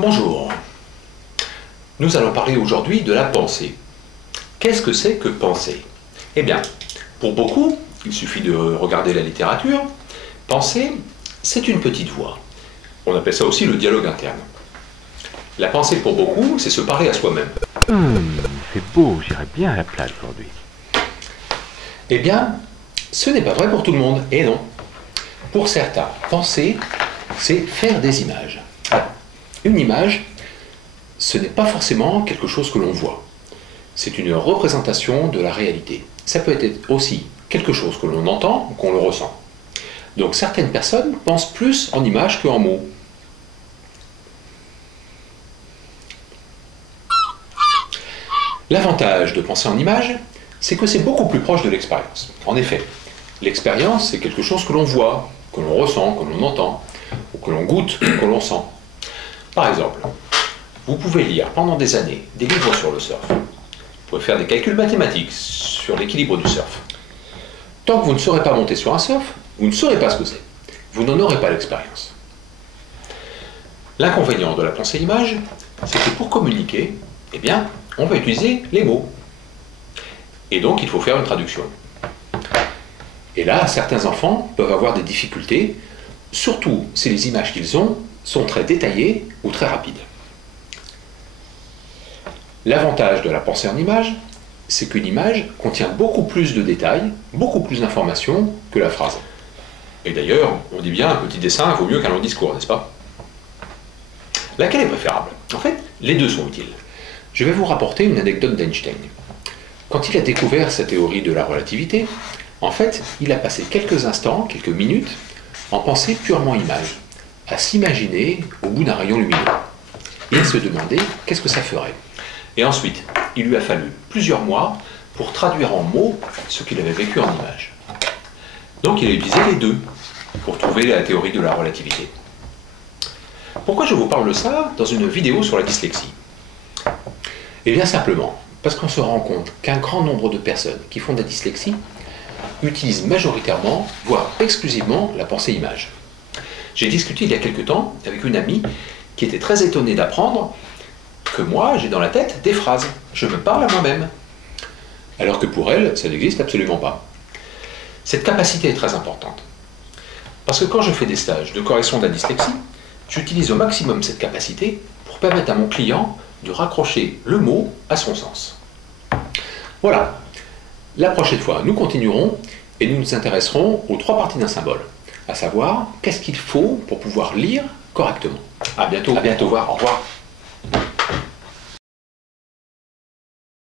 Bonjour. Nous allons parler aujourd'hui de la pensée. Qu'est-ce que c'est que penser? Eh bien, pour beaucoup, il suffit de regarder la littérature, penser, c'est une petite voix. On appelle ça aussi le dialogue interne. La pensée pour beaucoup, c'est se parler à soi-même. C'est beau, j'irai bien à la plage aujourd'hui. Eh bien, ce n'est pas vrai pour tout le monde, et non. Pour certains, penser, c'est faire des images. Une image, ce n'est pas forcément quelque chose que l'on voit. C'est une représentation de la réalité. Ça peut être aussi quelque chose que l'on entend ou qu'on le ressent. Donc certaines personnes pensent plus en images qu'en mots. L'avantage de penser en images, c'est que c'est beaucoup plus proche de l'expérience. En effet, l'expérience, c'est quelque chose que l'on voit, que l'on ressent, que l'on entend, ou que l'on goûte, ou que l'on sent. Par exemple, vous pouvez lire pendant des années des livres sur le surf. Vous pouvez faire des calculs mathématiques sur l'équilibre du surf. Tant que vous ne saurez pas monter sur un surf, vous ne saurez pas ce que c'est. Vous n'en aurez pas l'expérience. L'inconvénient de la pensée-image, c'est que pour communiquer, eh bien, on va utiliser les mots. Et donc, il faut faire une traduction. Et là, certains enfants peuvent avoir des difficultés, surtout si les images qu'ils ont sont très détaillées ou très rapides. L'avantage de la pensée en image, c'est qu'une image contient beaucoup plus de détails, beaucoup plus d'informations que la phrase. Et d'ailleurs, on dit bien un petit dessin vaut mieux qu'un long discours, n'est-ce pas? Laquelle est préférable? En fait, les deux sont utiles. Je vais vous rapporter une anecdote d'Einstein. Quand il a découvert sa théorie de la relativité, en fait, il a passé quelques instants, quelques minutes, en pensée purement image, à s'imaginer au bout d'un rayon lumineux, et à se demander qu'est-ce que ça ferait. Et ensuite, il lui a fallu plusieurs mois pour traduire en mots ce qu'il avait vécu en images. Donc il a utilisé les deux pour trouver la théorie de la relativité. Pourquoi je vous parle de ça dans une vidéo sur la dyslexie? Eh bien simplement, parce qu'on se rend compte qu'un grand nombre de personnes qui font de la dyslexie utilisent majoritairement, voire exclusivement, la pensée-image. J'ai discuté il y a quelque temps avec une amie qui était très étonnée d'apprendre que moi, j'ai dans la tête des phrases. Je me parle à moi-même. Alors que pour elle, ça n'existe absolument pas. Cette capacité est très importante. Parce que quand je fais des stages de correction de la dyslexie, j'utilise au maximum cette capacité pour permettre à mon client de raccrocher le mot à son sens. Voilà. La prochaine fois, nous continuerons et nous nous intéresserons aux trois parties d'un symbole, à savoir qu'est-ce qu'il faut pour pouvoir lire correctement. À bientôt, au revoir.